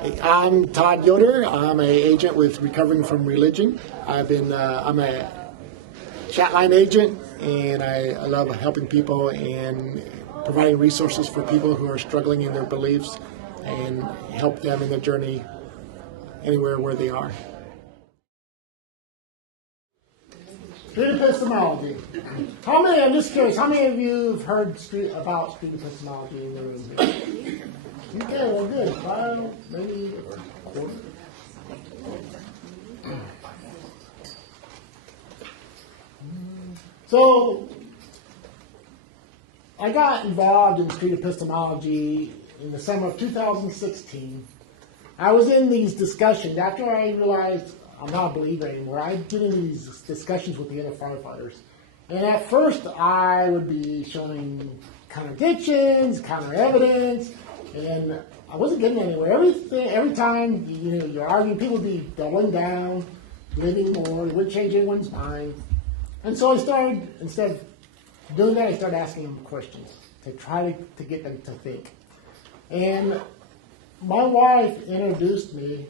I'm Todd Yoder. I'm an agent with Recovering from Religion. I'm a chat line agent, and I love helping people and providing resources for people who are struggling in their beliefs and help them in their journey anywhere where they are. Street epistemology. I'm just curious, how many of you have heard about street epistemology in the room here? Okay, well, good. 5, maybe a quarter. So, I got involved in street epistemology in the summer of 2016. I was in these discussions after I realized I'm not a believer anymore. I'd get into these discussions with the other firefighters. And at first, I would be showing contradictions, counter evidence, and I wasn't getting anywhere. Every time you're arguing, people would be doubling down, believing more. It wouldn't change anyone's mind. And so I started, instead of doing that, I started asking them questions to try to get them to think. And my wife introduced me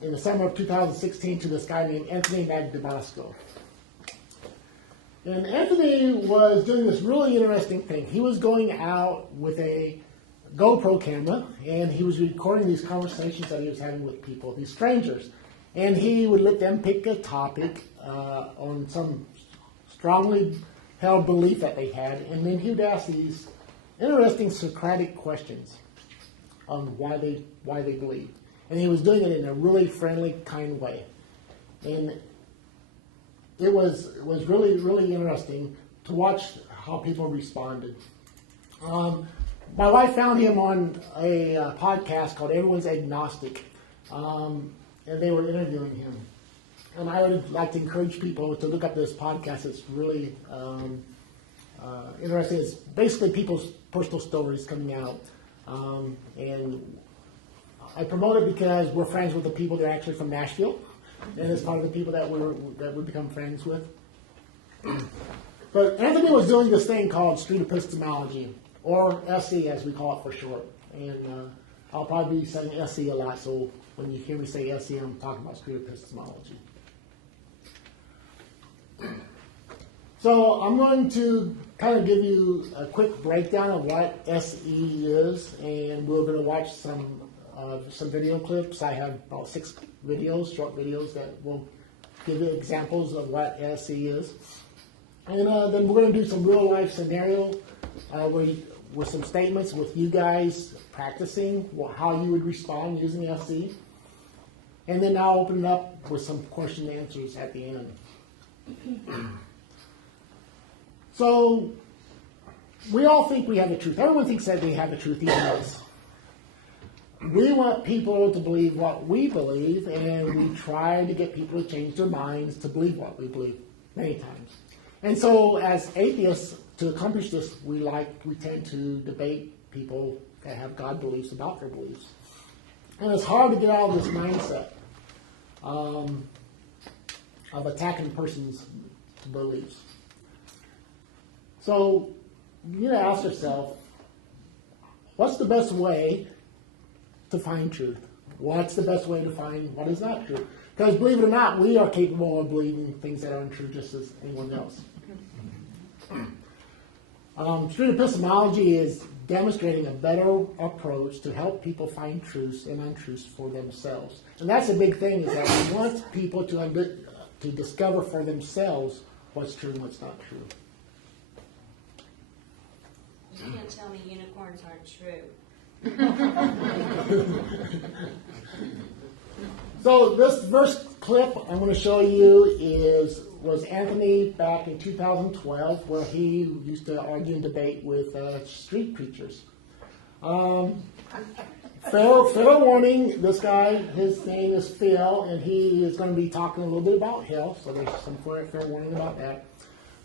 in the summer of 2016 to this guy named Anthony Magdabasco. And Anthony was doing this really interesting thing. He was going out with a GoPro camera, and he was recording these conversations that he was having with people, these strangers. And he would let them pick a topic on some strongly held belief that they had, and then he would ask these interesting Socratic questions on why they believed. And he was doing it in a really friendly, kind way. And it was really, really interesting to watch how people responded. My wife found him on a podcast called Everyone's Agnostic, and they were interviewing him. And I would like to encourage people to look up this podcast. It's really interesting. It's basically people's personal stories coming out. And I promote it because we're friends with the people that are actually from Nashville, and it's part of the people that we become friends with. But Anthony was doing this thing called street epistemology, or SE as we call it for short. And I'll probably be saying SE a lot, so when you hear me say SE, I'm talking about street epistemology. So I'm going to kind of give you a quick breakdown of what SE is, and we're going to watch some video clips. I have about 6 videos, short videos, that will give you examples of what SE is. And then we're going to do some real life scenario with some statements with you guys practicing how you would respond using SE. And then I'll open it up with some question and answers at the end. So, we all think we have the truth. Everyone thinks that they have the truth, even us. We want people to believe what we believe, and we try to get people to change their minds to believe what we believe many times. And so, as atheists, to accomplish this, we tend to debate people that have God beliefs about their beliefs. And it's hard to get out of this mindset of attacking a person's beliefs. So, you gotta ask yourself, what's the best way to find truth? What's the best way to find what is not true? Because believe it or not, we are capable of believing things that are untrue just as anyone else. Street epistemology is demonstrating a better approach to help people find truths and untruths for themselves. And that's a big thing, is that we want people to discover for themselves what's true and what's not true. You can't tell me unicorns aren't true. So this first clip I'm going to show you was Anthony back in 2012, where he used to argue and debate with street preachers. Fair warning, this guy, his name is Phil, and he is going to be talking a little bit about hell, so there's some fair warning about that.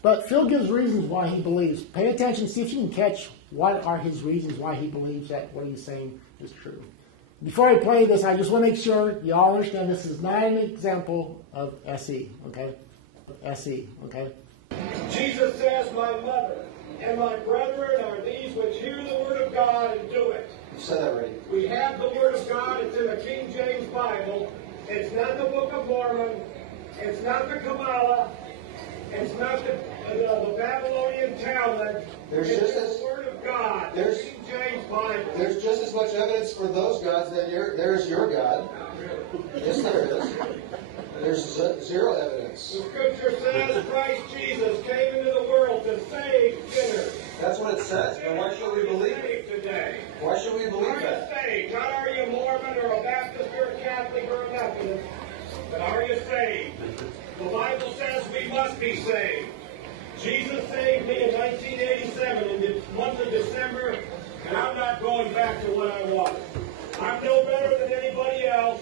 But Phil gives reasons why he believes. Pay attention, see if you can catch what are his reasons why he believes that what he's saying is true. Before I play this, I just want to make sure you all understand this is not an example of SE, okay? SE, okay? Jesus says, "My mother and my brethren are these which hear the word of God and do it." You said that right. We have the word of God It's not the Book of Mormon. It's not the Kabbalah. It's not the Babylonian Talmud. There's it's just the as- Word of God. there's- The King James Bible. There's just as much evidence for those gods that there is your God. Yes, there is. There's zero evidence. The Scripture says Christ Jesus came into the world to save sinners. That's what it says. But why should we believe it? Saved today. Why should we believe Are you that? saved? Not are you a Mormon or a Baptist or a Catholic or a Methodist, but are you saved? The Bible says we must be saved. Jesus saved me in 1987 in the month of December, and I'm not going back to what I was. I'm no better than anybody else,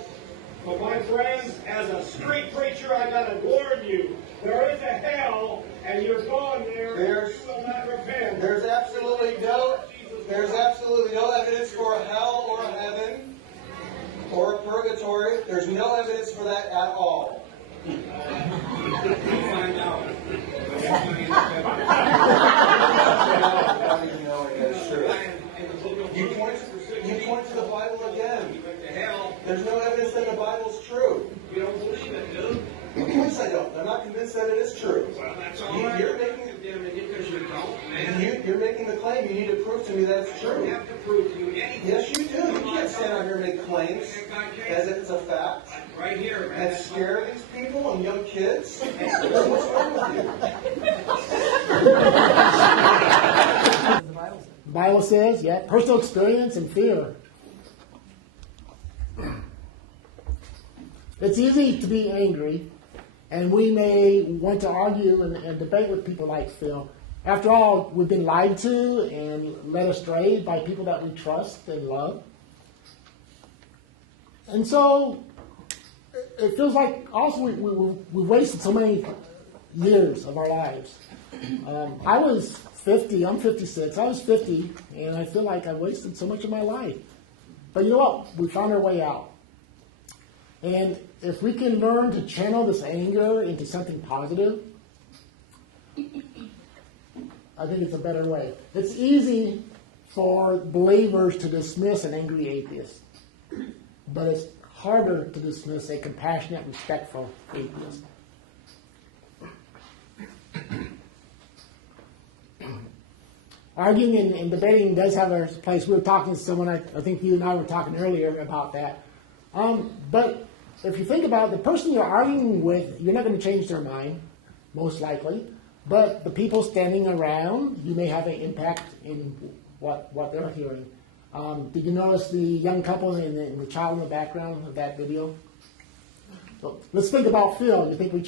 but my friends, as a street preacher, I gotta warn you, there is a hell, and you're going there, and you will not repent. There's absolutely no evidence for a hell or a heaven or a purgatory. There's no evidence for that at all. We'll find out. Not even knowing that it's true. In the book of You Luke, point to the Bible again. you went to hell. There's no evidence that the Bible's true. You don't believe it, dude. Of course I don't. I'm not convinced that it is true. Well, that's all You- right. you're making- Condemning you because you don't, man. You're making the claim. You need to prove to me that it's I don't true. have to prove to you anything. Yes, you do. You can't stand out here and make claims as if it's a fact Right here, man. and scare these people and young kids. What's wrong with you? The Bible says, yeah, personal experience and fear. It's easy to be angry, and we may want to argue and debate with people like Phil. After all, we've been lied to and led astray by people that we trust and love. And so it feels like also we wasted so many years of our lives. I was 50, I'm 56, I was 50, and I feel like I wasted so much of my life. But you know what? We found our way out. And if we can learn to channel this anger into something positive, I think it's a better way. It's easy for believers to dismiss an angry atheist, but it's harder to dismiss a compassionate, respectful atheist. Arguing and debating does have a place. We were talking to someone, I think you and I were talking earlier about that. But if you think about it, the person you're arguing with, you're not going to change their mind, most likely. But the people standing around, you may have an impact in what they're hearing. Did you notice the young couple and the child in the background of that video? So let's think about Phil. You think he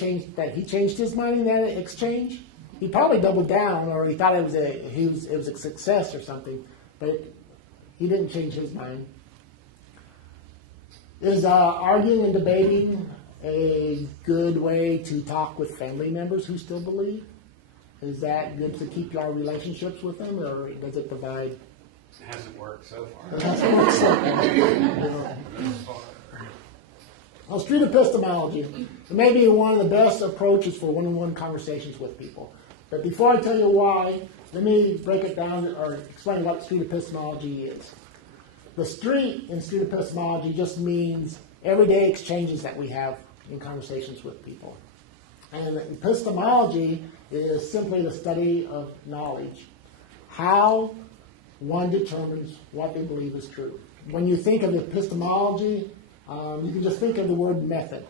changed his mind in that exchange? He probably doubled down, or he thought it was a success or something, but he didn't change his mind. Is arguing and debating a good way to talk with family members who still believe? Is that good to keep our relationships with them, or does it provide? It hasn't worked so far. It hasn't worked so far. Well, street epistemology. It may be one of the best approaches for one-on-one conversations with people. But before I tell you why, let me break it down or explain what street epistemology is. The street in street epistemology just means everyday exchanges that we have in conversations with people. And epistemology is simply the study of knowledge, how one determines what they believe is true. When you think of epistemology, you can just think of the word method.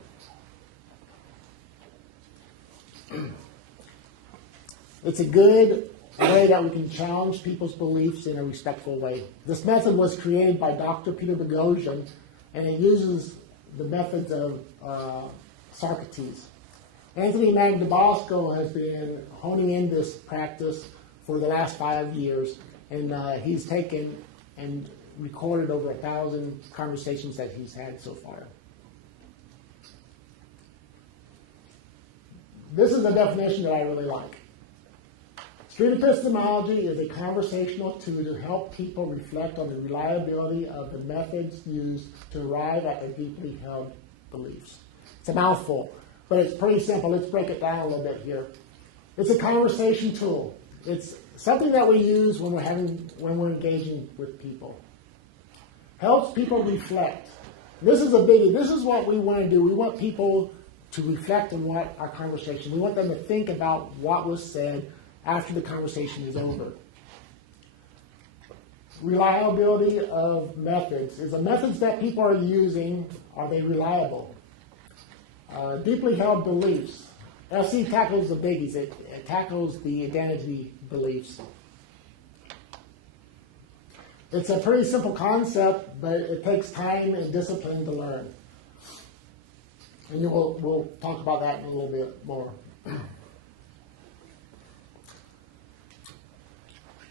It's a good way that we can challenge people's beliefs in a respectful way. This method was created by Dr. Peter Boghossian, and it uses the methods of Socrates. Anthony Magnabosco has been honing in this practice for the last 5 years, and he's taken and recorded over 1,000 conversations that he's had so far. This is a definition that I really like. Street epistemology is a conversational tool to help people reflect on the reliability of the methods used to arrive at their deeply held beliefs. It's a mouthful, but it's pretty simple. Let's break it down a little bit here. It's a conversation tool. It's something that we use when we're engaging with people. Helps people reflect. This is a biggie. This is what we want to do. We want people to reflect on what our conversation. We want them to think about what was said after the conversation is over. Reliability of methods. Is the methods that people are using, are they reliable? Deeply held beliefs. SE tackles the biggies. It tackles the identity beliefs. It's a pretty simple concept, but it takes time and discipline to learn. And we'll talk about that in a little bit more.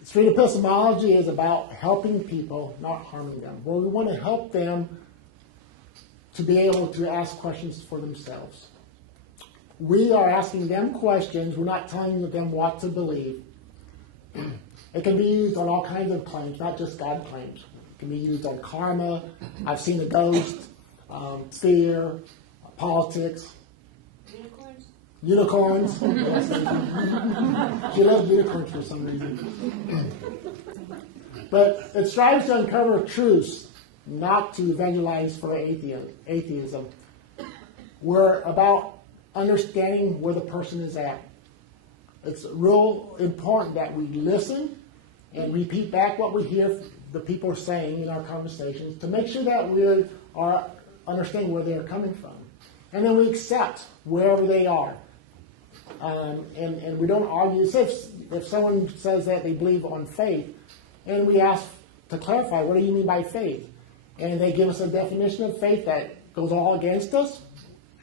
Street epistemology is about helping people, not harming them. Well, we want to help them to be able to ask questions for themselves. We are asking them questions. We're not telling them what to believe. It can be used on all kinds of claims, not just God claims. It can be used on karma, I've seen a ghost, fear, politics. Unicorns. She loves unicorns for some reason. But it strives to uncover truths, not to evangelize for atheism. We're about understanding where the person is at. It's real important that we listen and repeat back what we hear the people are saying in our conversations to make sure that we are understanding where they're coming from. And then we accept wherever they are. And we don't argue. If someone says that they believe on faith, and we ask to clarify, what do you mean by faith? And they give us a definition of faith that goes all against us,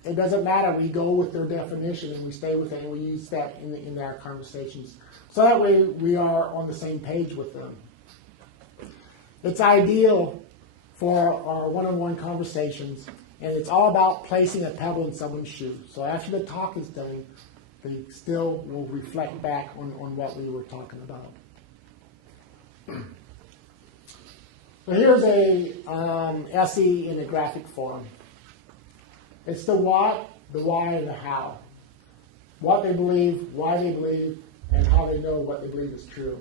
it doesn't matter. We go with their definition and we stay with it and we use that in our conversations. So that way we are on the same page with them. It's ideal for our one-on-one conversations, and it's all about placing a pebble in someone's shoe. So after the talk is done, they still will reflect back on what we were talking about. So here's a essay in a graphic form. It's the what, the why, and the how. What they believe, why they believe, and how they know what they believe is true.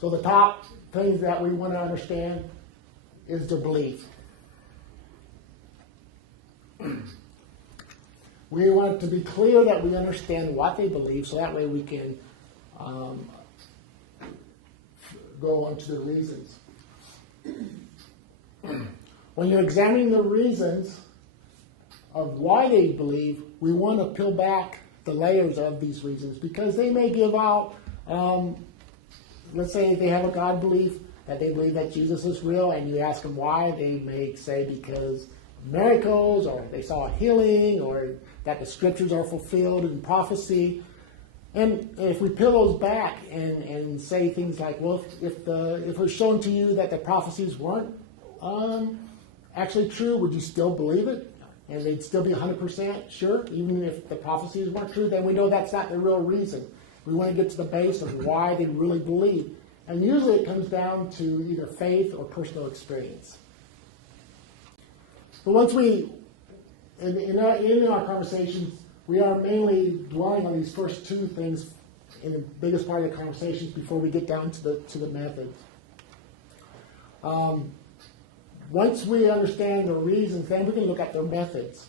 So the top things that we want to understand is their belief. We want to be clear that we understand what they believe, so that way we can go on to the reasons. When you're examining the reasons of why they believe, we want to peel back the layers of these reasons, because they may give out, let's say they have a God belief, that they believe that Jesus is real, and you ask them why, they may say because miracles, or they saw a healing, or that the scriptures are fulfilled in prophecy. And if we peel those back and say things like, well, if it was shown to you that the prophecies weren't actually true, would you still believe it? And they'd still be 100% sure, even if the prophecies weren't true, then we know that's not the real reason. We want to get to the base of why they really believe. And usually it comes down to either faith or personal experience. But once we, in our conversations, we are mainly dwelling on these first two things in the biggest part of the conversations before we get down to the methods. Once we understand the reasons, then we can look at their methods.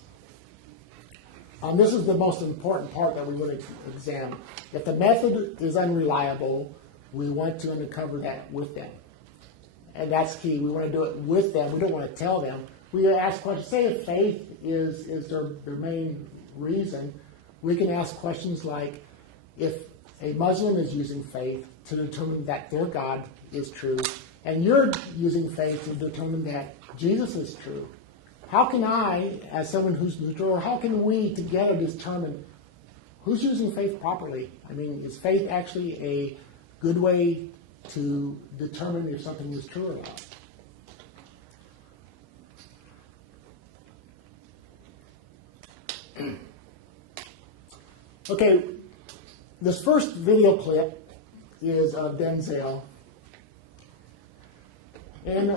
This is the most important part that we want to examine. If the method is unreliable, we want to uncover that with them. And that's key. We want to do it with them. We don't want to tell them. We ask questions. Say if faith is their main reason, we can ask questions like, if a Muslim is using faith to determine that their God is true, and you're using faith to determine that Jesus is true, how can I, as someone who's neutral, or how can we together determine who's using faith properly? I mean, is faith actually a good way to determine if something is true or not? Okay, this first video clip is of Denzel. And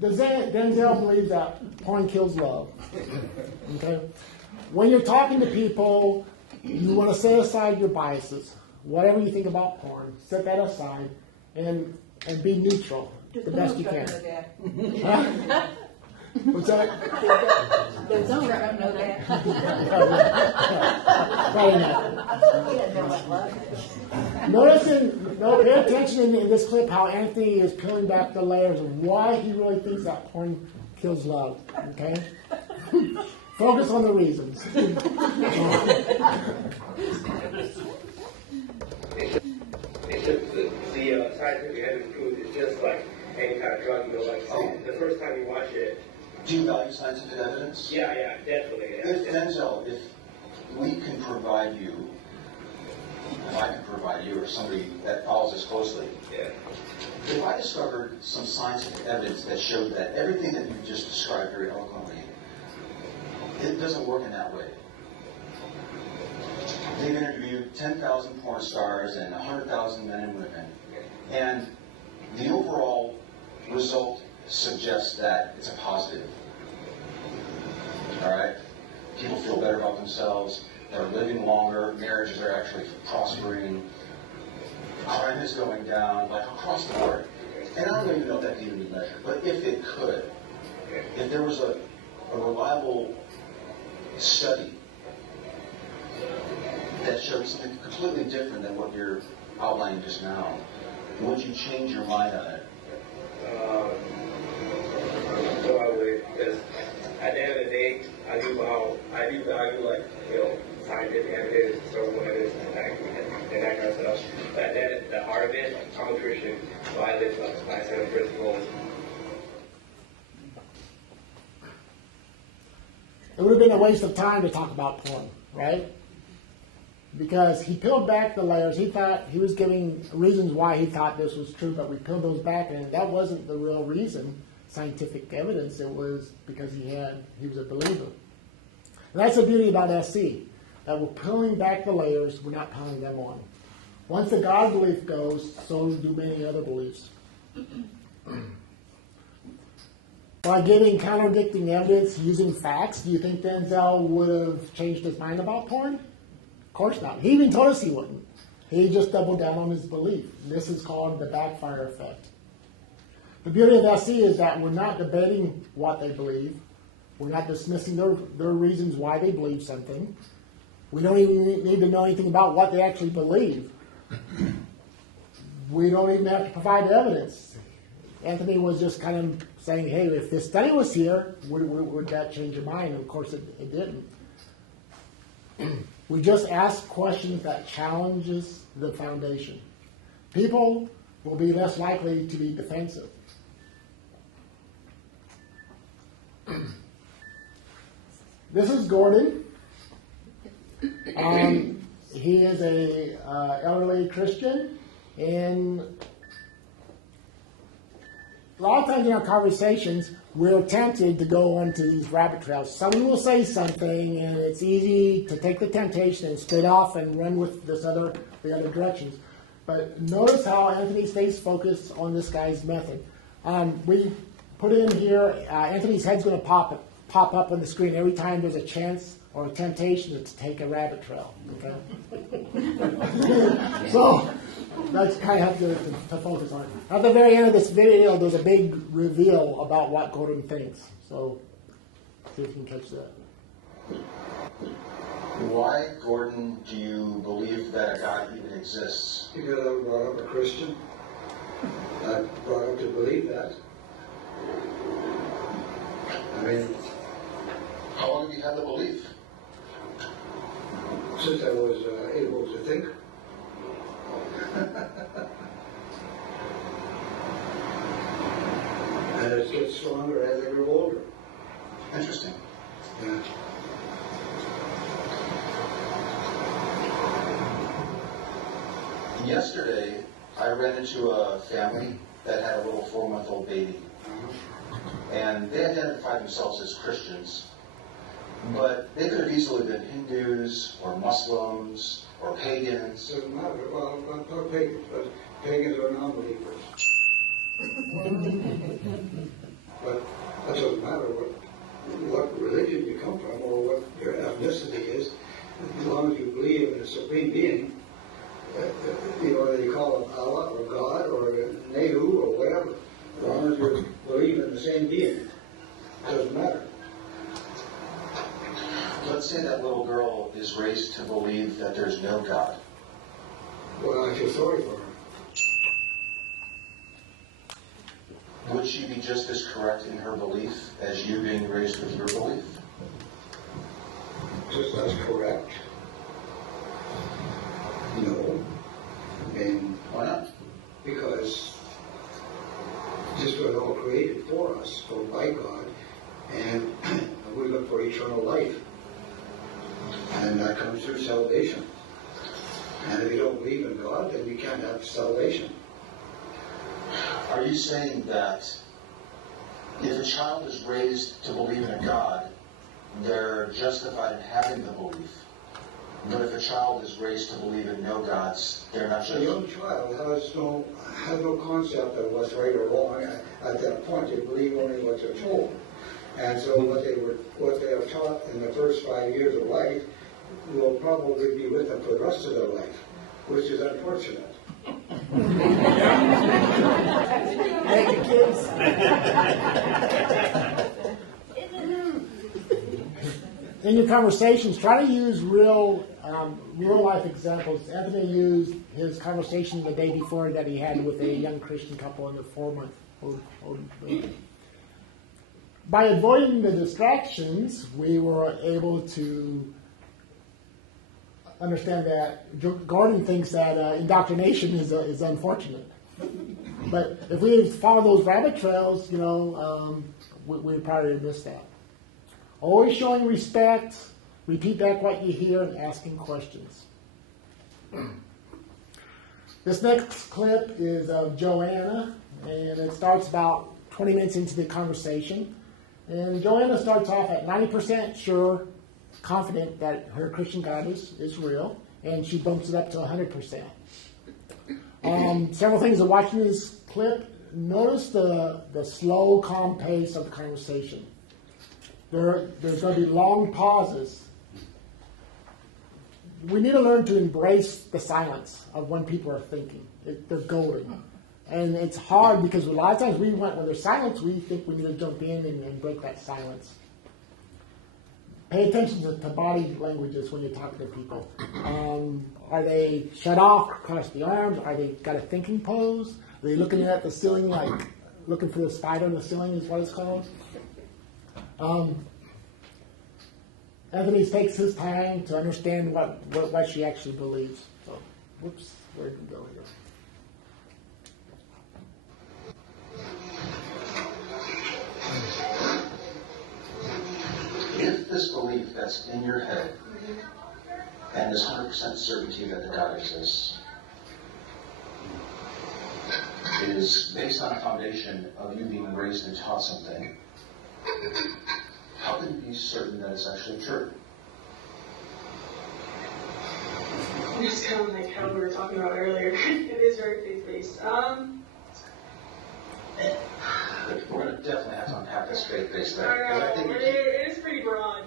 Denzel believes that porn kills love. Okay? When you're talking to people, you want to set aside your biases. Whatever you think about porn, set that aside and be neutral. the best you can. Huh? What's that? The zone, I don't know that. Probably not. Pay attention in this clip how Anthony is peeling back the layers of why he really thinks that porn kills love. Okay? Focus on the reasons. The scientific evidence proof is just like any kind of drug, the first time you watch it. Do you value scientific evidence? Yeah, definitely. If Denzel, if we can provide you, if I can provide you, or somebody that follows this closely, if I discovered some scientific evidence that showed that everything that you just described very eloquently, it doesn't work in that way. They've interviewed 10,000 porn stars and 100,000 men and women, and the overall result suggests that it's a positive. All right? People feel better about themselves, they're living longer, marriages are actually prospering, crime is going down, like across the board. And I don't even know if that can even be measured, but if it could, if there was a reliable study that showed something completely different than what you're outlining just now, would you change your mind on it? So I would, because at the end of the day, I do value scientific evidence, social evidence, and that kind of stuff. But then the heart of it, I'm a Christian, so I live by a set of principles. It would have been a waste of time to talk about porn, right? Because he peeled back the layers. He thought he was giving reasons why he thought this was true, but we peeled those back, and that wasn't the real reason, scientific evidence. It was because he was a believer. And that's the beauty about SC, that we're peeling back the layers, we're not piling them on. Once the God belief goes, so do many other beliefs. By giving contradicting evidence using facts, do you think Denzel would have changed his mind about porn? Of course not. He even told us he wouldn't. He just doubled down on his belief. This is called the backfire effect. The beauty of SC is that we're not debating what they believe. We're not dismissing their reasons why they believe something. We don't even need to know anything about what they actually believe. We don't even have to provide evidence. Anthony was just kind of saying, hey, if this study was here, would that change your mind? And of course it didn't. We just ask questions that challenges the foundation. People will be less likely to be defensive. This is Gordon. He is a elderly Christian, and a lot of times in our conversations, we're tempted to go onto these rabbit trails. Someone will say something, and it's easy to take the temptation and split off and run with the other directions. But notice how Anthony stays focused on this guy's method. We put in here, Anthony's head's going to pop up on the screen every time there's a chance or a temptation to take a rabbit trail. Okay? So that's kind of to focus on. At the very end of this video, there's a big reveal about what Gordon thinks. So see if you can catch that. Why, Gordon, do you believe that a God even exists? Because I was brought up a Christian. I was brought up to believe that. I mean, How long have you had the belief? since I was able to think. And it gets stronger as I grow older. Interesting. Yeah. Yesterday, I ran into a family that had a little 4-month-old baby. And they identified themselves as Christians, but they could have easily been Hindus or Muslims or pagans. Doesn't matter. Well, not pagans, but pagans are non-believers. But that doesn't matter what religion you come from or what your ethnicity is, as long as you believe in a supreme being. Whether you call him Allah or God or Nehu or whatever, as believe. Doesn't matter. Let's say that little girl is raised to believe that there's no God. Well, I feel sorry for her. Would she be just as correct in her belief as you being raised with your belief? Just as correct. No. And Why not? because this was all created for us, or by God, and we look for eternal life. And that comes through salvation. And if you don't believe in God, then you can't have salvation. Are you saying that if a child is raised to believe in a God, they're justified in having the belief? But if a child is raised to believe in no gods, they're not A justified? young child has no concept of what's right or wrong at that point. They believe only what they're told. And so what they are taught in the first 5 years of life will probably be with them for the rest of their life, which is unfortunate. Thank you, kids. In your conversations, try to use real life examples. Anthony used his conversation the day before that he had with a young Christian couple in the 4-month-old baby. By avoiding the distractions, we were able to understand that Gordon thinks that indoctrination is unfortunate. But if we follow those rabbit trails, we'd probably miss that. Always showing respect, repeat back what you hear, and asking questions. This next clip is of Joanna, and it starts about 20 minutes into the conversation. And Joanna starts off at 90% sure, confident that her Christian God is real, and she bumps it up to 100%. Several things of watching this clip. Notice the slow, calm pace of the conversation. There's going to be long pauses. We need to learn to embrace the silence of when people are thinking. They're golden. And it's hard because a lot of times when there's silence, we think we need to jump in and break that silence. Pay attention to body languages when you're talking to people. Are they shut off, cross the arms? Are they got a thinking pose? Are they looking at the ceiling like looking for the spider in the ceiling is what it's called? Anthony takes his time to understand what she actually believes. So, whoops, where did we go here? If this belief that's in your head and this 100% certainty that the God exists is based on a foundation of you being raised and taught something, how can you be certain that it's actually true? It's kind of like how we were talking about earlier. It is very faith-based. We're going to definitely have to unpack this faith-based thing. I know, it is pretty broad.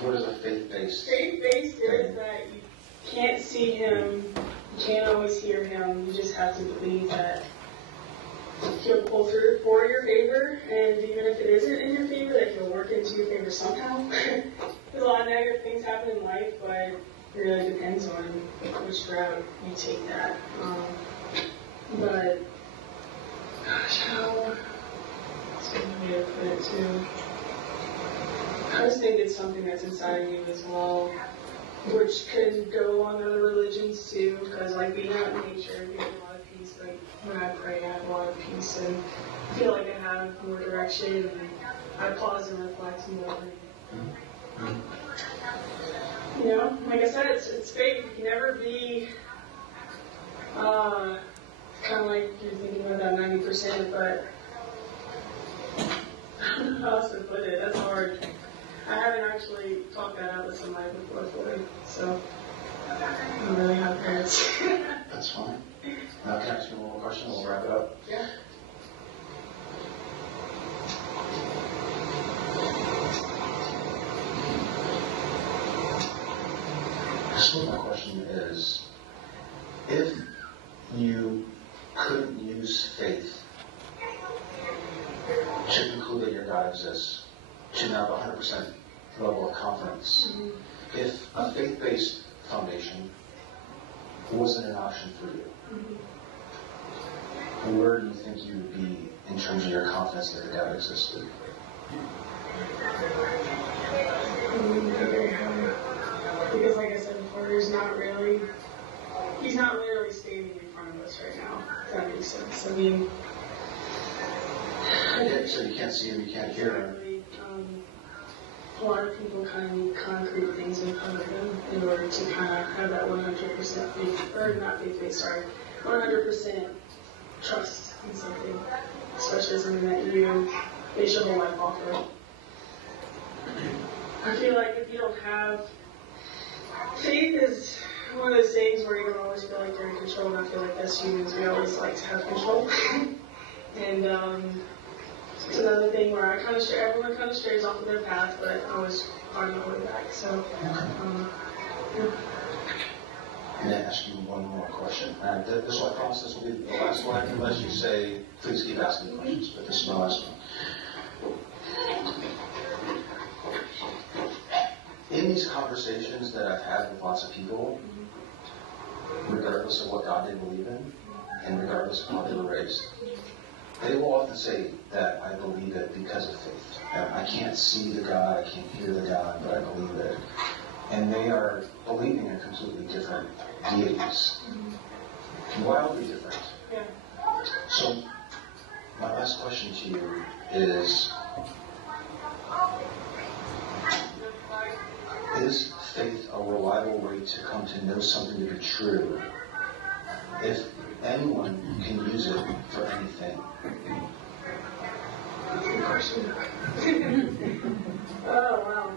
What is a faith-based? Faith-based is that you can't see him, you can't always hear him, you just have to believe that he'll pull through for your favor, and even if it isn't in your favor, that he'll work into your favor somehow. There's a lot of negative things happen in life, but it really depends on which route you take that. But, gosh, what's a good way to put it too? I just think it's something that's inside of you as well, which could go on other religions too, because like being out in nature, you get a lot of peace. Like when I pray, I have a lot of peace, and I feel like I have more direction, and I pause and reflect more. You know, like I said, it's faith. You can never be kind of like you're thinking about that 90%, but I don't know how else to put it. That's hard. I haven't actually talked that out with somebody before fully, so I don't really have parents. That's fine. Now, can I ask you one more question? We'll wrap it up. Yeah. So my question is, if you couldn't use faith to conclude that your God exists, to have 100% level of confidence. If a faith-based foundation wasn't an option for you, where do you think you would be in terms of your confidence that the God existed? Because like I said before, he's not literally standing in front of us right now, if that makes sense. I mean, So you can't see him, you can't hear him. A lot of people kind of need concrete things in front of them in order to kind of have that 100% faith, or not faith-based, sorry, 100% trust in something, especially something that you base your whole life off of. I feel like if you don't have faith, is one of those things where you don't always feel like you're in control, and I feel like as humans we always like to have control. And it's another thing where everyone kind of strays off of their path, but I always find my way back. So, yeah. I'm going to ask you one more question. And this one, I promise this will be the last one, unless you say, please keep asking questions, but this is my last one. In these conversations that I've had with lots of people, regardless of what God they believe in, and regardless of how they were raised, they will often say that I believe it because of faith. I can't see the God, I can't hear the God, but I believe it. And they are believing in completely different deities. Wildly different. Yeah. So, my last question to you is faith a reliable way to come to know something to be true if anyone can use it for anything? Good question. Oh, wow.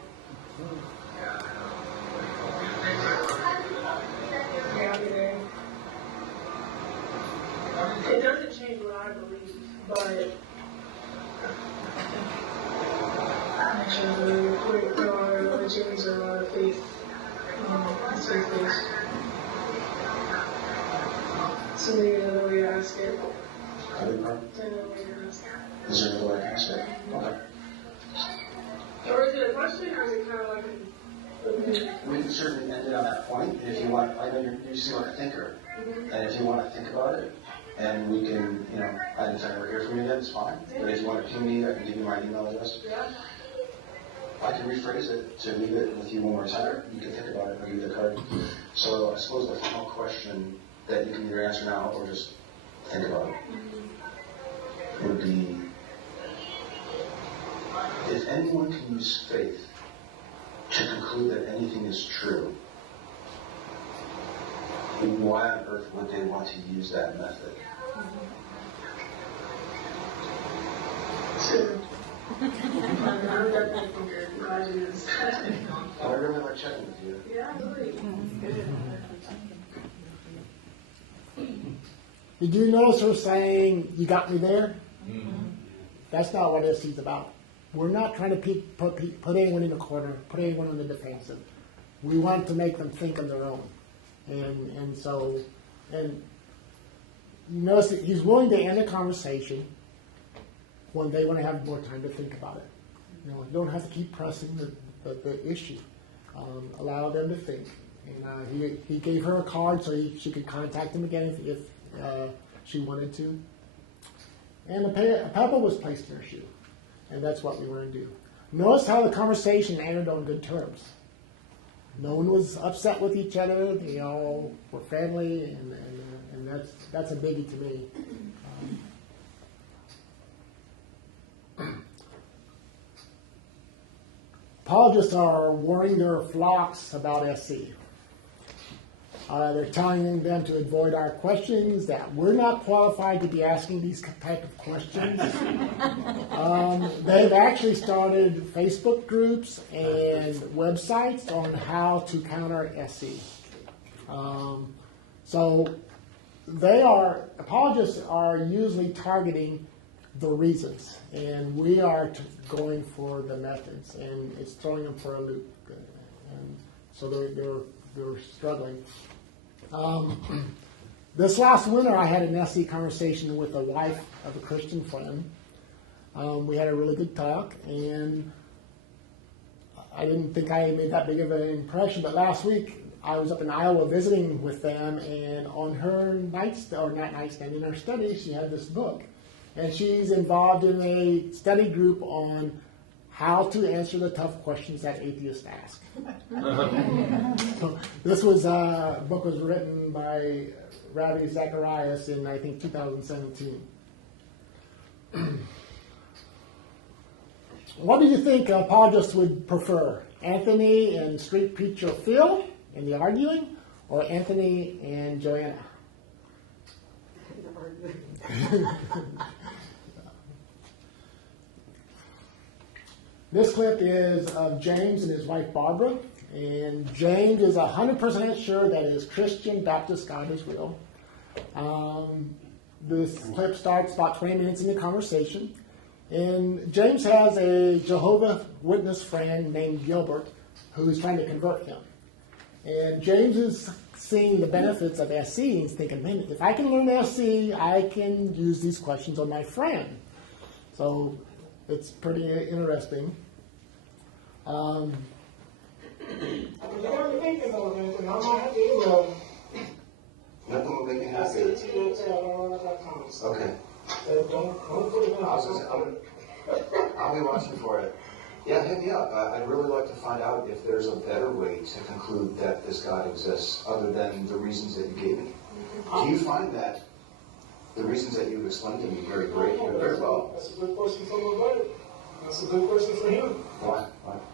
Yeah, it doesn't change what I believe, but actually, there are religions or a lot of faith, faith-based. So maybe another way to ask it. Another way to ask it. Is there another way to ask it? Okay. Or is it a question, or is it kind of like We can certainly end it on that point. If you want, I know you seem like a thinker, and if you want to think about it, and we can, if I never hear from you again, it's fine. But if you want to ping me, I can give you my email address. Yeah. I can rephrase it to leave it with you one more time. You can think about it. I'll give you the card. So I suppose the final question that you can either answer now or just think about it would be, if anyone can use faith to conclude that anything is true, why on earth would they want to use that method? I'm definitely thinker. I'm glad you used that. I really like chatting with you. Yeah, really. Did you notice her saying, "You got me there"? That's not what SC's about. We're not trying to put anyone in a corner, put anyone on the defensive. We want to make them think on their own. And you notice that he's willing to end a conversation when they want to have more time to think about it. You don't have to keep pressing the issue. Allow them to think. And he gave her a card so she could contact him again if she wanted to. And a pebble was placed in her shoe. And that's what we want to do. Notice how the conversation ended on good terms. No one was upset with each other. They all were friendly, and that's a biggie to me. Apologists are warning their flocks about SC. They're telling them to avoid our questions, that we're not qualified to be asking these type of questions. They've actually started Facebook groups and websites on how to counter SC. So apologists are usually targeting the reasons, and we are going for the methods, and it's throwing them for a loop. And so they're struggling. This last winter, I had an SC conversation with the wife of a Christian friend. We had a really good talk, and I didn't think I made that big of an impression, but last week I was up in Iowa visiting with them, and on her nightstand, or not nightstand, in her study, she had this book. And she's involved in a study group on how to answer the tough questions that atheists ask. So this book was written by Rabbi Zacharias in, I think, 2017. What do you think apologists would prefer? Anthony and street preacher Phil in the arguing, or Anthony and Joanna? This clip is of James and his wife Barbara, and James is 100% sure that his Christian Baptist God is real. This clip starts about 20 minutes in the conversation, and James has a Jehovah's Witness friend named Gilbert who's trying to convert him. And James is seeing the benefits of SC, and he's thinking, man, if I can learn SC, I can use these questions on my friend. So it's pretty interesting. I was already thinking about this, and I'm not happy about it. Nothing will make me I happy. said to you, I don't know what that comes. Okay. Don't put it in. I'll be watching for it. Yeah, hit me up. I'd really like to find out if there's a better way to conclude that this God exists other than the reasons that you gave me. Do you find that the reasons that you've explained to me very great, very well? That's a good question for my brother. That's a good question for him. Why?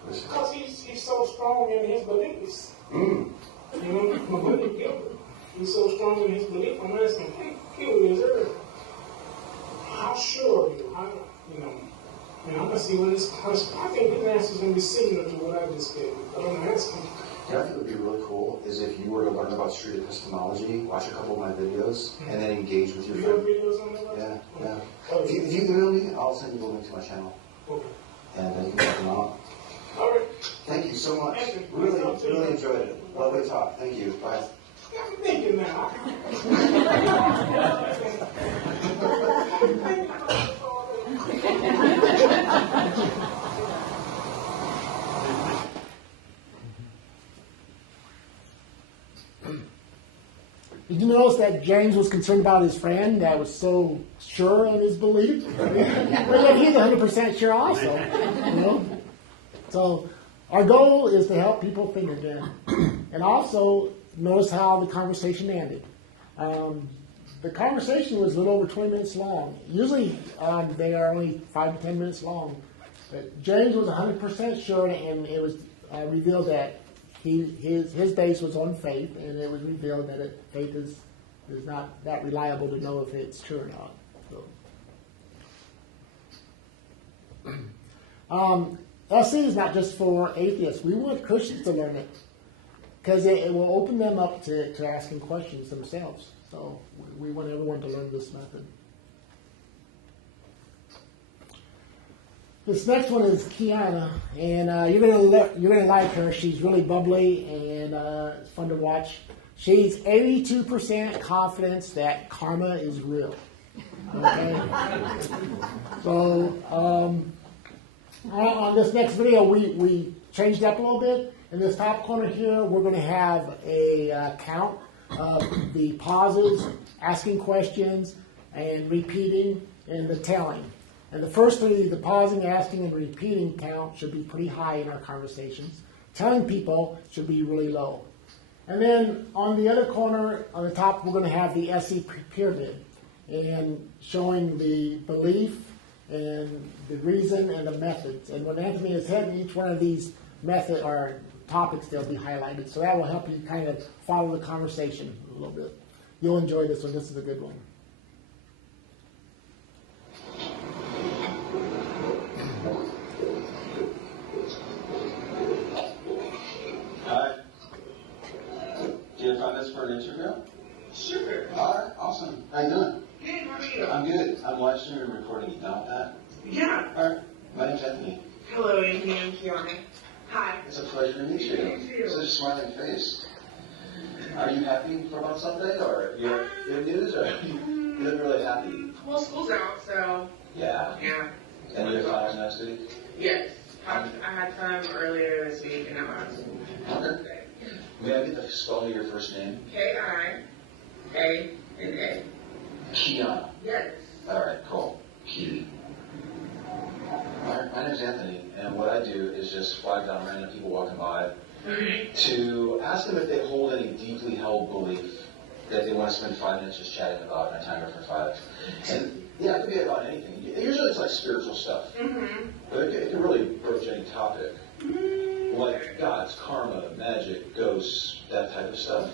Because he's so strong in his beliefs. Mm. You know, my brother Gilbert, he's so strong in his belief. I'm asking, hey, Gilbert, is there, how sure are you? I'm going to see what his, I think his answer is going to be similar to what I just gave. I'm going to ask him. You know, I think would be really cool is if you were to learn about street epistemology, watch a couple of my videos, and then engage with your You have friend. videos on that? Yeah. Oh, If you email me, I'll send you the link to my channel, okay. and then you can check them out. All right. Thank you so much. Thank you. Really enjoyed it. Lovely talk. Thank you. Bye. I'm thinking now. Did you notice that James was concerned about his friend that was so sure in his belief? But yet he's 100% sure also. You know? So our goal is to help people think again. And also, notice how the conversation ended. The conversation was a little over 20 minutes long. Usually they are only 5 to 10 minutes long. But James was 100% sure, and it was revealed that his base was on faith, and it was revealed that faith is not that reliable to know if it's true or not. So. SC is not just for atheists. We want Christians to learn it because it will open them up to asking questions themselves. So we want everyone to learn this method. This next one is Kiana, and you're gonna like her. She's really bubbly and it's fun to watch. She's 82% confidence that karma is real. Okay. So on this next video, we changed up a little bit. In this top corner here, we're going to have a count of the pauses, asking questions, and repeating, and the telling. And the first three, the pausing, asking, and repeating count should be pretty high in our conversations. Telling people should be really low. And then on the other corner, on the top, we're going to have the SC pyramid, and showing the belief and the reason and the methods. And when Anthony is hitting each one of these method or topics, they'll be highlighted. So that will help you kind of follow the conversation a little bit. You'll enjoy this one. This is a good one. Hi. Do you find this for an interview? Sure. All right, awesome. How you doing? Good, how are you? I'm good. I'm live streaming and recording. You down with that? Yeah. All right. My name's Anthony. Hello, Anthony. I'm Kiana. Hi. It's a pleasure to meet you. You too. Such a smiling face. Are you happy for about something, or you're good news, or you look really happy? Well, school's out, so Yeah. yeah. And you have finals next week? Yes. I had some earlier this week and I'm on. Okay. May I get the spelling of your first name? K-I-A-N-A. Kiana. Yes. All right, cool. Key. All right, my name's Anthony, and what I do is just flag down random people walking by to ask them if they hold any deeply held belief that they want to spend 5 minutes just chatting about in a timer for 5. And yeah, it could be about anything. Usually it's like spiritual stuff, but it can really approach any topic, like gods, karma, magic, ghosts, that type of stuff.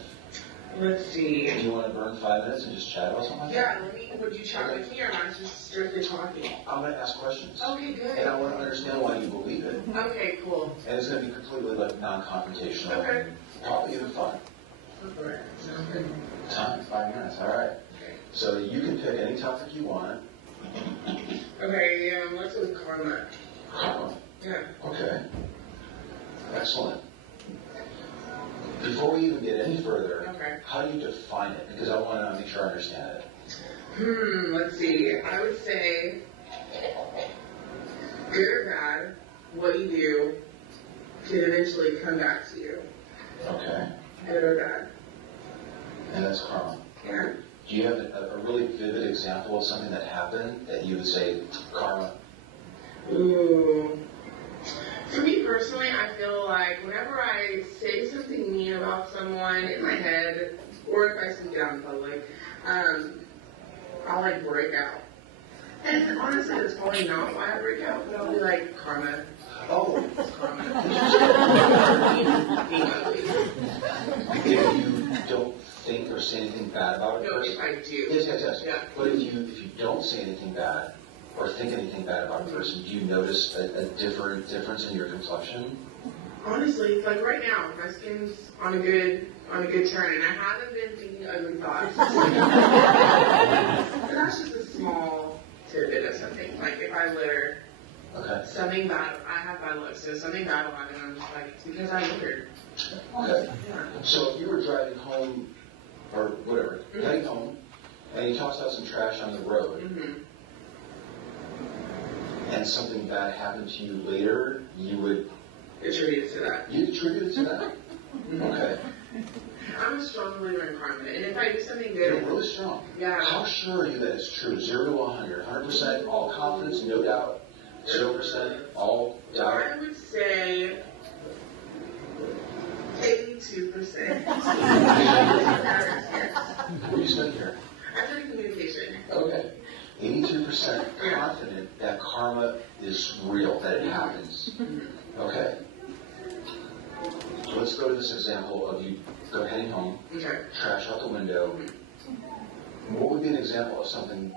Let's see. Do you want to burn 5 minutes and just chat about something like that? Yeah, would you chat with me or am I just strictly talking? I'm going to ask questions. Okay, good. And I want to understand why you believe it. Okay, cool. And it's going to be completely like non-confrontational. Okay. And probably even fun. Okay, sounds good. Time, 5 minutes, all right. Okay. So you can pick any topic you want. Okay, let's go with karma. Karma. Yeah. Okay. Excellent. Before we even get any further, how do you define it? Because I want to make sure I understand it. Let's see. I would say, good or bad, what you do can eventually come back to you. Okay. Good or bad. And that's karma. Yeah. Do you have a really vivid example of something that happened that you would say, karma? Ooh. For me personally, I feel like whenever I say something mean about someone in my head, or if I speak out in public, I'll like break out. And honestly, that's probably not why I break out, but I'll be like, karma. Oh. It's karma. If you don't think or say anything bad about it? No, if I do. Yes. Yeah. But if you don't say anything bad, or think anything bad about a person, do you notice a difference in your complexion? Honestly, like right now, my skin's on a good turn, and I haven't been thinking ugly thoughts. But that's just a small tidbit of something. Like if I litter, something bad, I have bad luck, so something bad will happen, and I'm just like, it's because I littered. Okay. Yeah. So if you were driving home, or whatever, heading home, and you tossed out some trash on the road, and something bad happened to you later, you would attribute it to that. You'd attribute it to that? Okay. I'm a strong believer in karma, and if I do something good, You're really strong. Yeah. How sure are you that it's true? 0 to 100. 100% all confidence, no doubt. 0% all doubt. I would say 82%. What do you study here? I study communication. Okay. 82% confident that karma is real, that it happens. Okay. So let's go to this example of you heading home, trash out the window. What would be an example of something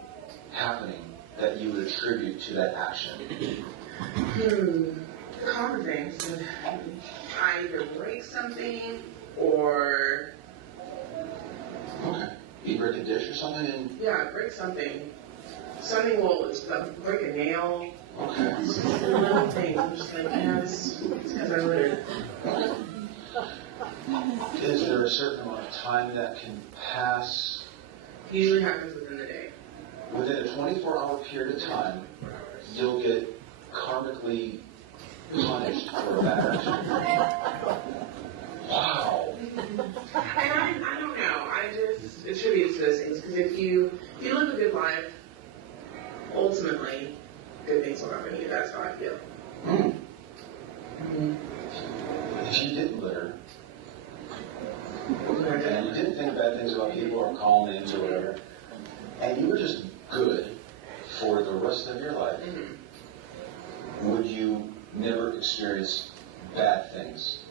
happening that you would attribute to that action? Common things. I either break something or... Okay. You break a dish or something? Yeah, break something. Something will break a nail. Okay. It's just a little thing. I'm just like, it's because I littered. Okay. Is there a certain amount of time that can pass? Usually happens within the day. Within a 24-hour period of time, you'll get karmically punished for a bad action. Wow. And I don't know. I just attribute it to those things because if you live a good life, ultimately, good things will happen to you. That's how I feel. If you didn't litter, and you didn't think bad things about people or call names or whatever, and you were just good for the rest of your life, would you never experience bad things?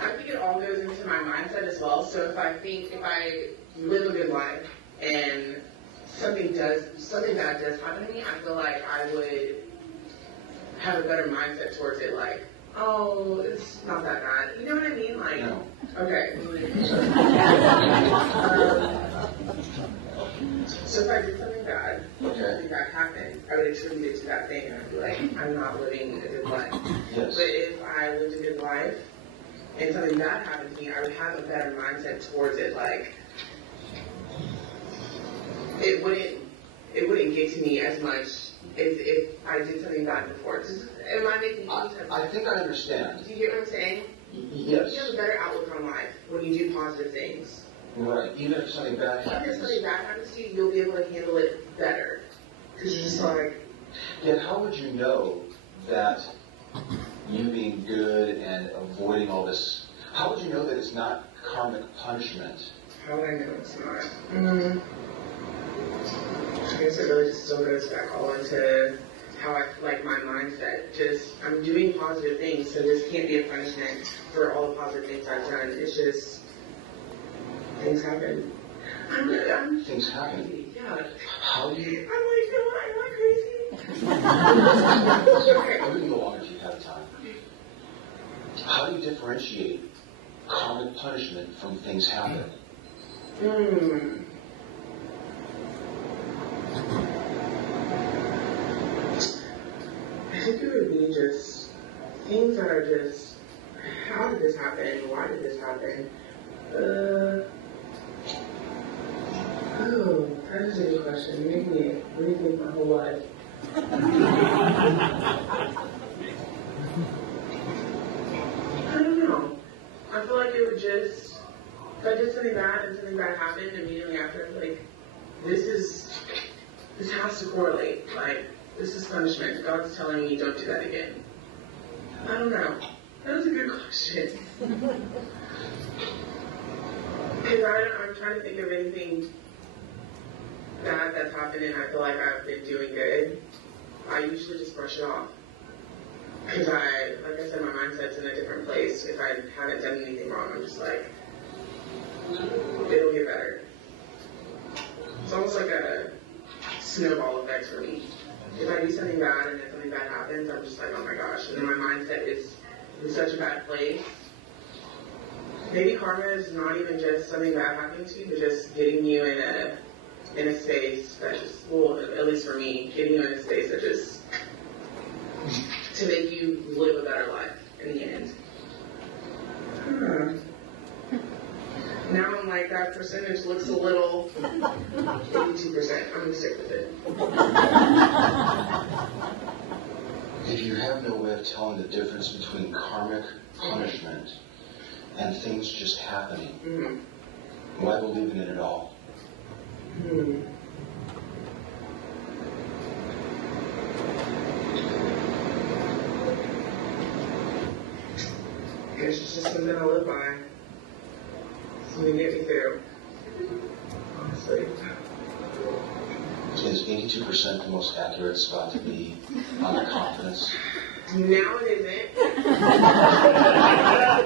I think it all goes into my mindset as well. So if I live a good life and something bad does happen to me, I feel like I would have a better mindset towards it. Like, oh, it's not that bad. You know what I mean? Like, No. Okay. So if I did something bad, something bad happened, I would attribute it to that thing, and I'd be like, I'm not living a good life. Yes. But if I lived a good life and something bad happened to me, I would have a better mindset towards it. Like, it wouldn't get to me as much if I did something bad before. Am I making any sense? I think I understand. Do you get what I'm saying? Yes. You have a better outlook on life when you do positive things. Right. Even if something bad Even happens. if something bad happens to you, you'll be able to handle it better. Because you're just like, Yet how would you know that you being good and avoiding all this, how would you know that it's not karmic punishment? how would I know it's not? I guess it really just still goes back all into how I like my mindset. Just, I'm doing positive things, so this can't be a punishment for all the positive things I've done. It's just, things happen. Things happen. Yeah. How do you... I'm like, no, am I crazy? I'm going to go on if you have time. How do you differentiate karmic punishment from things happening? I think it would be just things that are just, how did this happen? Why did this happen? Oh, that is a good question. You make me rethink my whole life. I don't know. I feel like it would just, if I did something bad and something bad happened immediately after, I'd be like, this has to correlate. Like, this is punishment. God's telling me don't do that again. I don't know. That was a good question. Because I'm trying to think of anything bad that's happened and I feel like I've been doing good. I usually just brush it off. Because like I said, my mindset's in a different place. If I haven't done anything wrong, I'm just like, it'll get better. It's almost like a snowball effect for me. If I do something bad and then something bad happens, I'm just like, oh my gosh. And then my mindset is in such a bad place. Maybe karma is not even just something bad happening to you, but just getting you in a space that just, well, at least for me, getting you in a space that just, to make you live a better life in the end. Now I'm like, that percentage looks a little, 82%. I'm going to stick with it. If you have no way of telling the difference between karmic punishment and things just happening, why believe in it at all? I guess it's just something I live by. Something to get me through. Honestly. Is 82% the most accurate spot to be on the confidence? Now it isn't.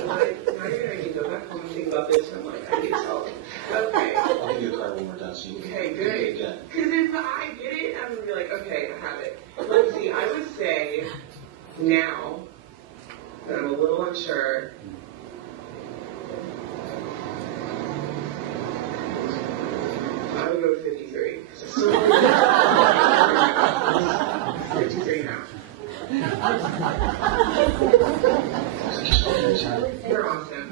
Like, now you're going to go back home and think about this, and I'm like, I need help. Okay. I'll give you a card when we're done, so you can Okay, do it good. again. Because if I get it, I'm going to be like, okay, I have it. Let's see, I would say now that I'm a little unsure, I would go 53. So 53 now. You're awesome.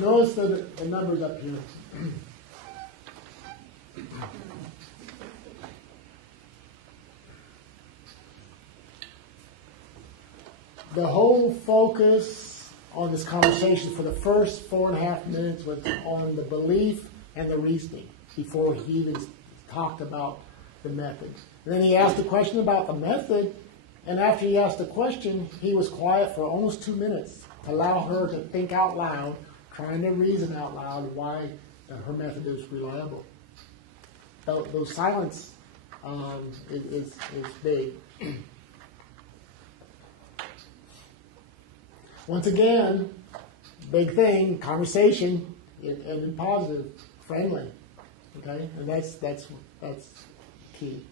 Notice the numbers up here. The whole focus on this conversation for the first 4.5 minutes was on the belief and the reasoning before he even talked about the method. And then he asked a question about the method, and after he asked the question, he was quiet for almost 2 minutes to allow her to think out loud, trying to reason out loud why her method is reliable. Those silence is big. Once again, big thing, conversation, and positive, friendly, okay, and that's key.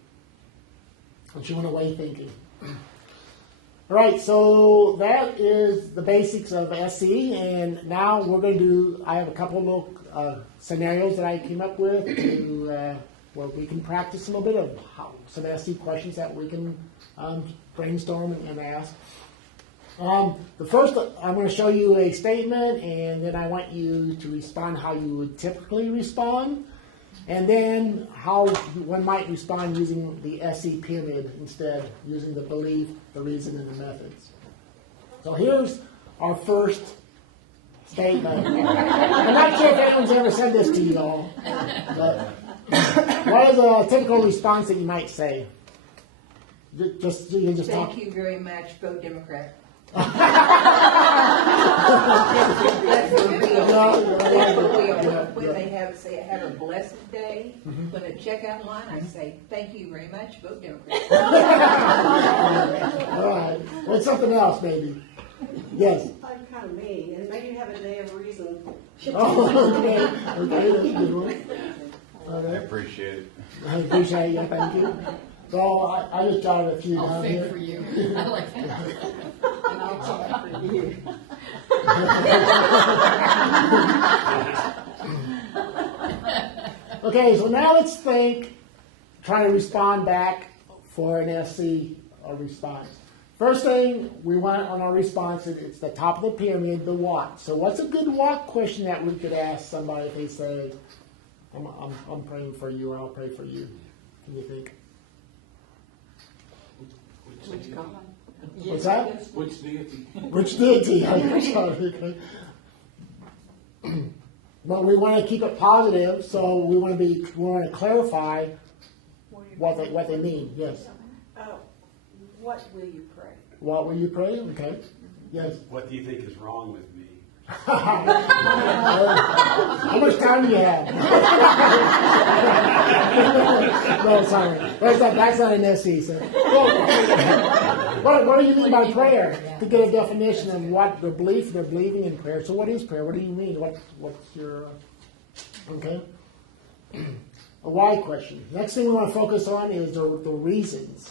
Don't you want to weigh thinking? All right, so that is the basics of SE, and now we're going to do. I have a couple of little scenarios that I came up with to where we can practice a little bit of some SE questions that we can brainstorm and ask. The first, I'm going to show you a statement, and then I want you to respond how you would typically respond, and then how one might respond using the SE pyramid instead, using the belief, the reason, and the methods. So here's our first statement. I'm not sure if anyone's ever said this to you all, but what is a typical response that you might say? You just talk. Thank you very much. Vote Democrat. That's the real. Yeah. When they say have a blessed day, when I check out line, I say thank you very much. Vote Democrat. All right. What's something else, maybe? Yes. I'm kind of mean, and maybe have a day of reason. Oh, okay. Okay, that's a good one. All I right. appreciate it. I appreciate you. Thank you. So I just jotted a few down here. for you. I like that. And I'll check for you. Okay, so now let's think, try to respond back for an SC response. First thing we want on our response, it's the top of the pyramid, the what. So what's a good what question that we could ask somebody if they say, I'm praying for you, or I'll pray for you? Can you think? Which God? What's that? Which deity? Which deity? I'm sorry, okay. But we want to keep it positive, so we want to clarify what they mean. Yes. What will you pray? What will you pray? Okay. Yes. What do you think is wrong with me? How much time do you have? No, sorry. That's not an SE. So. What do you mean by prayer? To get a definition of what the belief they're believing in prayer. So what is prayer? What do you mean? What's your okay? A why question. Next thing we want to focus on is the reasons.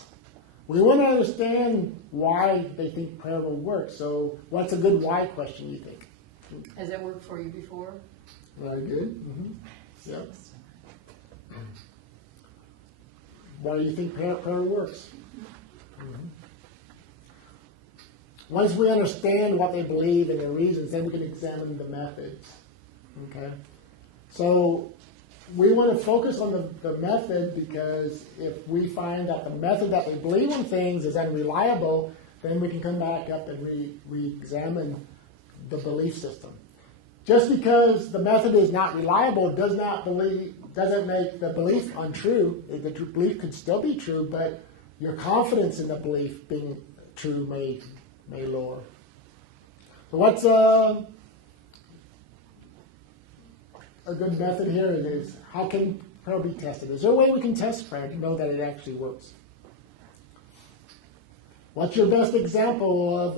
We want to understand why they think prayer will work. So what's a good why question, you think? Has that worked for you before? Very good. Mm-hmm. Yep. Why do you think prayer works? Mm-hmm. Once we understand what they believe and the reasons, then we can examine the methods. Okay? So we want to focus on the method, because if we find that the method that they believe in things is unreliable, then we can come back up and re-examine the belief system. Just because the method is not reliable doesn't make the belief untrue. The belief could still be true, but your confidence in the belief being true may lower. So what's a good method here is how can prayer be tested? Is there a way we can test prayer to know that it actually works? What's your best example of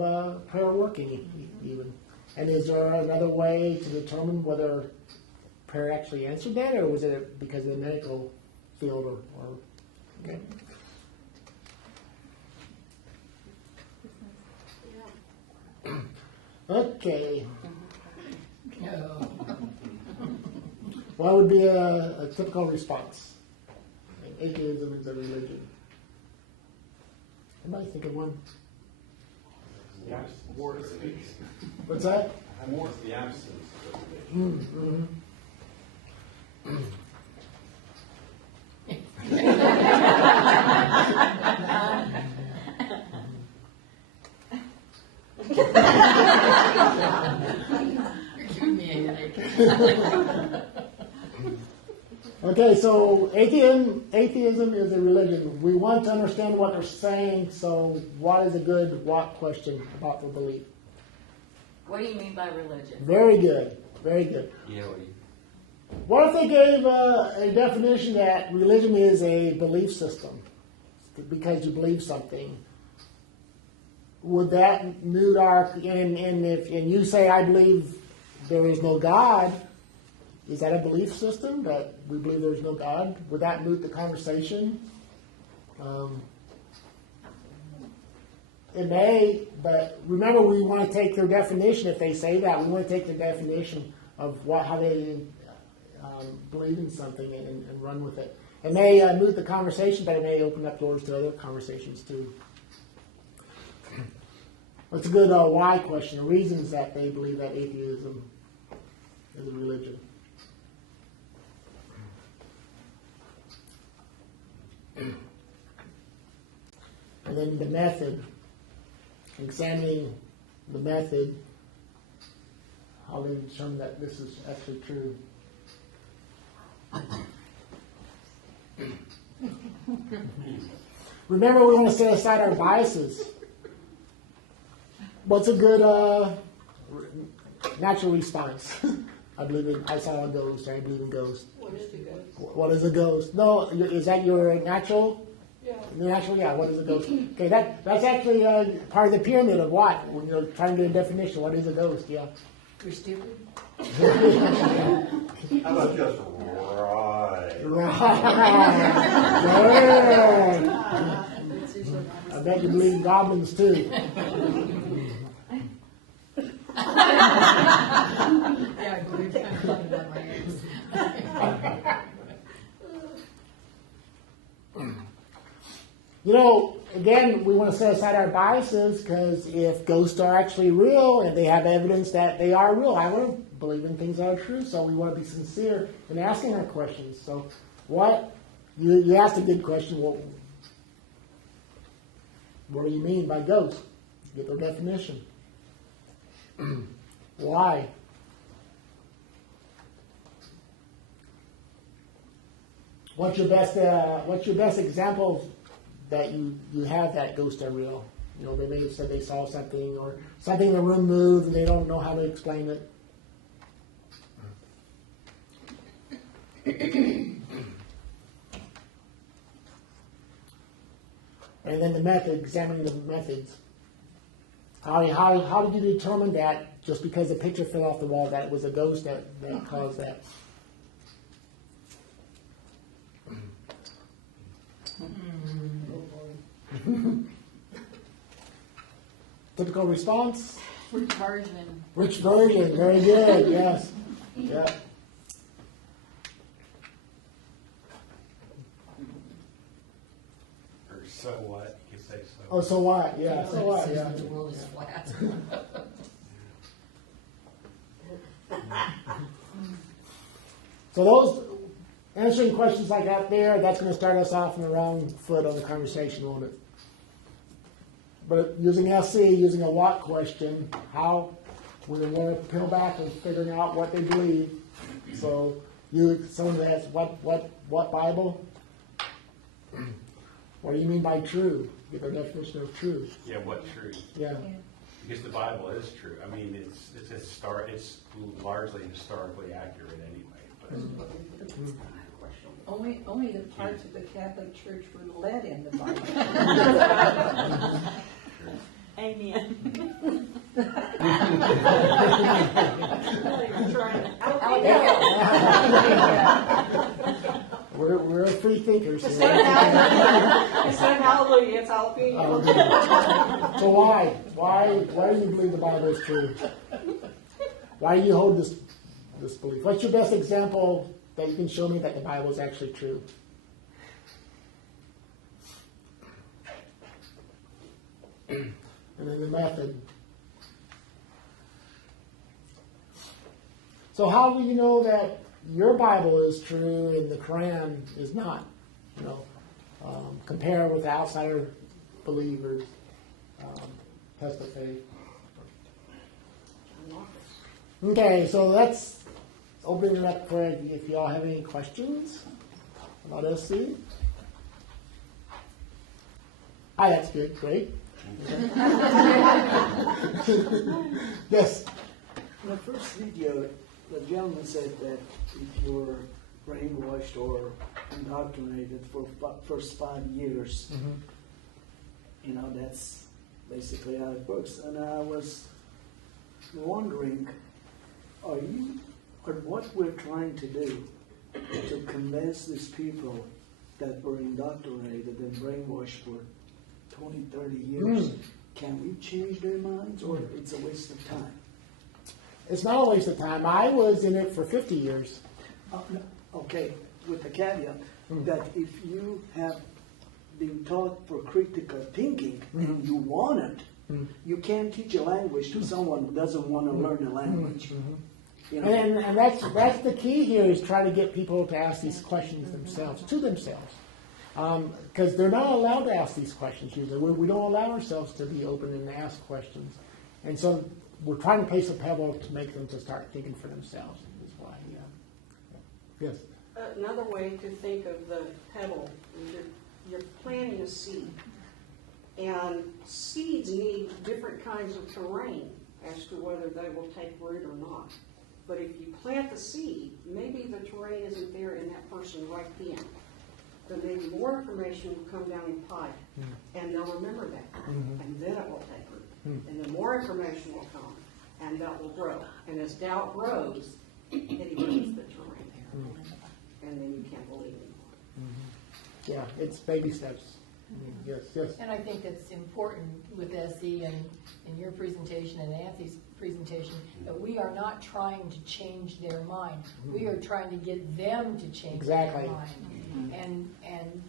a prayer working even? And is there another way to determine whether prayer actually answered that, or was it because of the medical field or okay? Okay. What would be a typical response? Atheism is a religion. Anybody think of one? War is peace. What's that? War is the absence of religion. Okay, so atheism is a religion. We want to understand what they're saying, so what is a good what question about their belief? What do you mean by religion? Very good, very good. Yeah. What if they gave a definition that religion is a belief system because you believe something? Would that moot our and you say I believe there is no God? Is that a belief system that we believe there is no God? Would that moot the conversation? It may, but remember we want to take their definition. If they say that, we want to take the definition of how they believe in something and run with it. It may moot the conversation, but it may open up doors to other conversations too. What's a good why question? Reasons that they believe that atheism is a religion. And then the method, examining the method, how they determine that this is actually true. Remember, we want to set aside our biases. What's a good natural response? I saw a ghost, or I believe in ghosts. What is the ghost? What is a ghost? No, is that your natural? Yeah. Natural, yeah. What is a ghost? Okay, that's actually part of the pyramid of what? When you're trying to get a definition, what is a ghost? Yeah. You're stupid. How about just right? Right. I bet you believe in goblins too. Yeah, I believe I'm talking about my ex. You know, again, we want to set aside our biases because if ghosts are actually real and they have evidence that they are real, I want to believe in things that are true. So we want to be sincere in asking our questions. So, what you asked a good question. What do you mean by ghost? Get their definition. Why? What's your best example that you have that ghosts are real? You know, they may have said they saw something or something in the room moved and they don't know how to explain it. And then the method, examining the methods. How did you determine that just because the picture fell off the wall that it was a ghost that caused that? Typical response? Which version? Which version? Very good, yes. Yeah. Or so what? You could say so. Oh, so what? Yeah, so what? Yeah. The world is flat. So those answering questions like that there, that's going to start us off on the wrong foot on the conversation, won't it? But using SC, using a what question, how we want to peel back and figuring out what they believe. So someone asks, what Bible? What do you mean by true? Get their definition of truth. Yeah, what truth? Yeah. Because the Bible is true. I mean, it's largely historically accurate anyway. But Only the parts of the Catholic Church were led in the Bible. Amen. We're free thinkers. Instead of hallelujah, it's hallelujah. So why? Why do you believe the Bible is true? Why do you hold this belief? What's your best example that you can show me that the Bible is actually true? And then the method. So how do you know that your Bible is true and the Quran is not? You know, compare with outsider believers, test of faith. Okay, so let's open it up for if you all have any questions about SC. Hi, that's good, great. Yes. In the first video, the gentleman said that if you're brainwashed or indoctrinated for first 5 years, you know, that's basically how it works. And I was wondering, or what we're trying to do to convince these people that were indoctrinated and brainwashed for 20, 30 years, can we change their minds, or it's a waste of time? It's not a waste of time. I was in it for 50 years. Okay, with the caveat that if you have been taught for critical thinking and you want it, You can't teach a language to someone who doesn't want to learn the language. You know? And that's the key here, is trying to get people to ask these questions themselves, to themselves. Because they're not allowed to ask these questions usually. We don't allow ourselves to be open and ask questions. And so we're trying to place a pebble to make them to start thinking for themselves. That's why, Yes? Another way to think of the pebble is you're planting a seed. And seeds need different kinds of terrain as to whether they will take root or not. But if you plant the seed, maybe the terrain isn't there in that person right then. Then maybe more information will come down the pipe, and they'll remember that, and then it will take root. And then more information will come, and that will grow. And as doubt grows, it erodes the terrain, and then you can't believe anymore. Yeah, it's baby steps. Yes. And I think it's important with SE and in your presentation and Anthony's presentation that we are not trying to change their mind. We are trying to get them to change their mind. And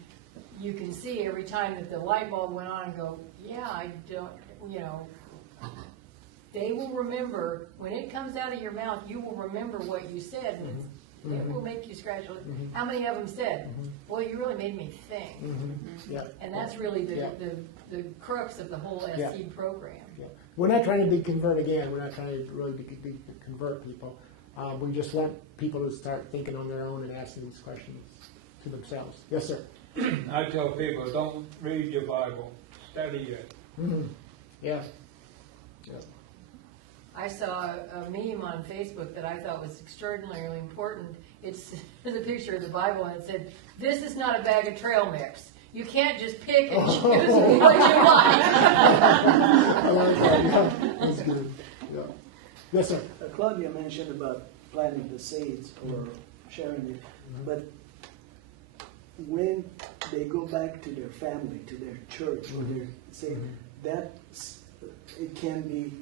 you can see every time that the light bulb went on and go, yeah, I don't, they will remember, when it comes out of your mouth, you will remember what you said, and it will make you scratch. How many of them said, boy, you really made me think? And that's really the crux of the whole SE program. We're not trying to deconvert again. We're not trying to really convert people. We just want people to start thinking on their own and asking these questions to themselves. Yes, sir. I tell people, don't read your Bible, study it. Yeah. I saw a meme on Facebook that I thought was extraordinarily important. It's a picture of the Bible, and it said, "This is not a bag of trail mix. You can't just pick and choose what you like." I like that. Yeah, that's good. Yeah. Yes, sir. Claudia mentioned about planting the seeds or sharing it, but when they go back to their family, to their church, or their say that it can be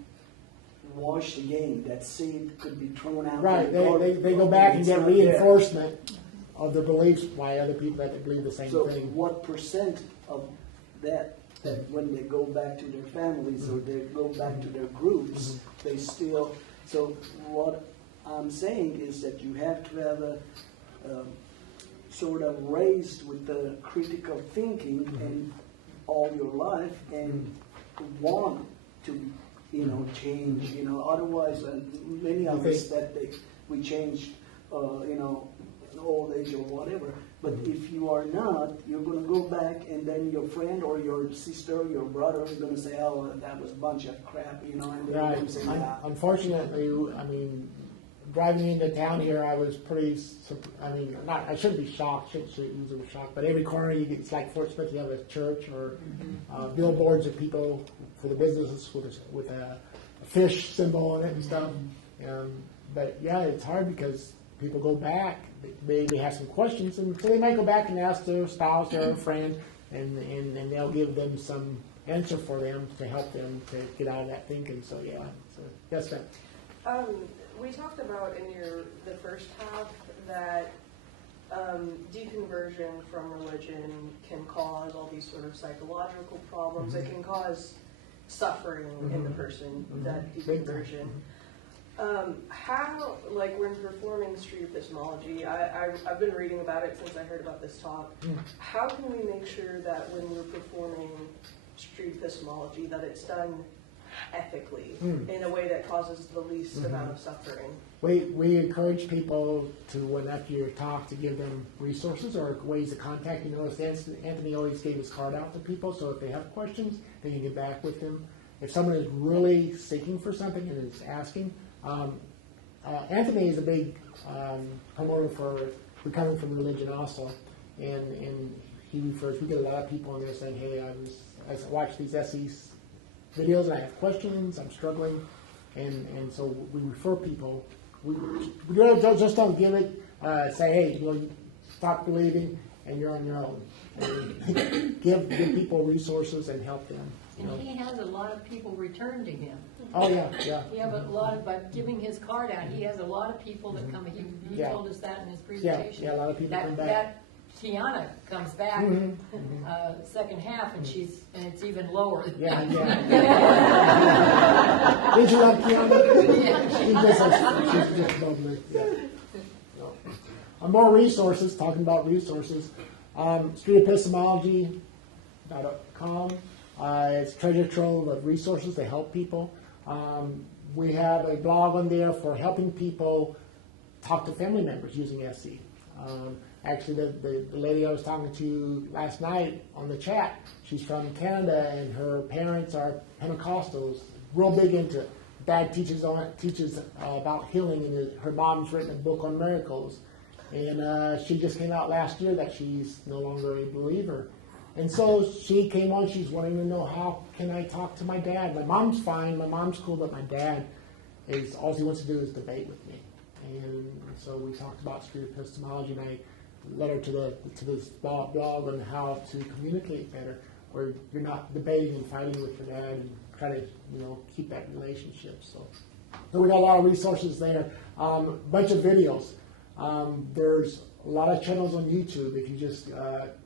washed again. That seed could be thrown out. Right. They go back and get reinforcement of their beliefs by other people that believe the same so thing. So what percent of that when they go back to their families or they go back to their groups, they still. So what I'm saying is that you have to have a sort of raised with the critical thinking and all your life and want to change, otherwise many of us that we changed, in old age or whatever, but if you are not, you're going to go back and then your friend or your sister, your brother is going to say, oh, that was a bunch of crap, and then right. you're say, yeah. Unfortunately, I mean, driving into town here, I was pretty, I shouldn't be shocked, shouldn't use the word shocked, but every corner it's like Fort Smith, you have a church or billboards of people for the businesses with a fish symbol on it and stuff. But yeah, it's hard because people go back, they have some questions, and so they might go back and ask their spouse or a friend, and they'll give them some answer for them to help them to get out of that thinking. So yeah, yes, ma'am. We talked about in the first half that deconversion from religion can cause all these sort of psychological problems. It can cause suffering in the person, that deconversion. How, like when performing street epistemology, I've been reading about it since I heard about this talk. How can we make sure that when we're performing street epistemology that it's done ethically in a way that causes the least amount of suffering? We encourage people to, when after your talk, to give them resources or ways to contact. You notice Anthony always gave his card out to people, so if they have questions, they can get back with them. If someone is really seeking for something and is asking, Anthony is a big promoter for Recovering from Religion also, and he refers. We get a lot of people in there saying, "Hey, I watched these SEs videos and I have questions. I'm struggling," and so we refer people. We just don't give it. Say, "Hey, stop believing, and you're on your own." And give people resources and help them. And he has a lot of people return to him. Oh yeah. Yeah, but a lot of, by giving his card out, he has a lot of people that come. He told us that in his presentation. Yeah, a lot of people come back. Tiana comes back, second half, and it's even lower. Yeah. Did you love Tiana? She's just lovely. Yeah. More resources, talking about resources, streetepistemology.com. It's a treasure trove of resources to help people. We have a blog on there for helping people talk to family members using SC. Actually, the lady I was talking to last night on the chat, she's from Canada, and her parents are Pentecostals, real big into it. Dad teaches about healing, and her mom's written a book on miracles. And she just came out last year that she's no longer a believer. And so she came on, she's wanting to know, how can I talk to my dad? My mom's fine, my mom's cool, but my dad, all he wants to do is debate with me. And so we talked about street epistemology, and I led her to this blog on how to communicate better, where you're not debating and fighting with your dad, and try to keep that relationship. So we got a lot of resources there. Bunch of videos. There's a lot of channels on YouTube. If you just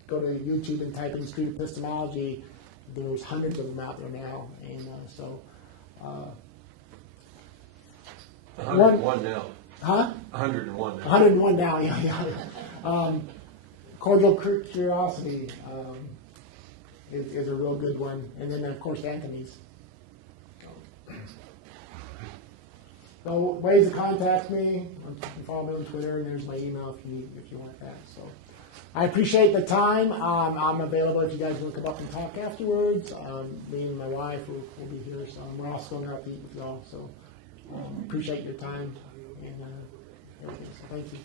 go to YouTube and type in street epistemology, there's hundreds of them out there now. And 101 now. Huh? 101 now. 101 now, yeah. Cordial Curiosity is a real good one. And then, of course, Anthony's. So ways to contact me, you can follow me on Twitter, and there's my email if you want that. So I appreciate the time. I'm available if you guys want to come up and talk afterwards. Me and my wife will be here, so we're also going out to eat with y'all. So appreciate your time and everything. So thank you.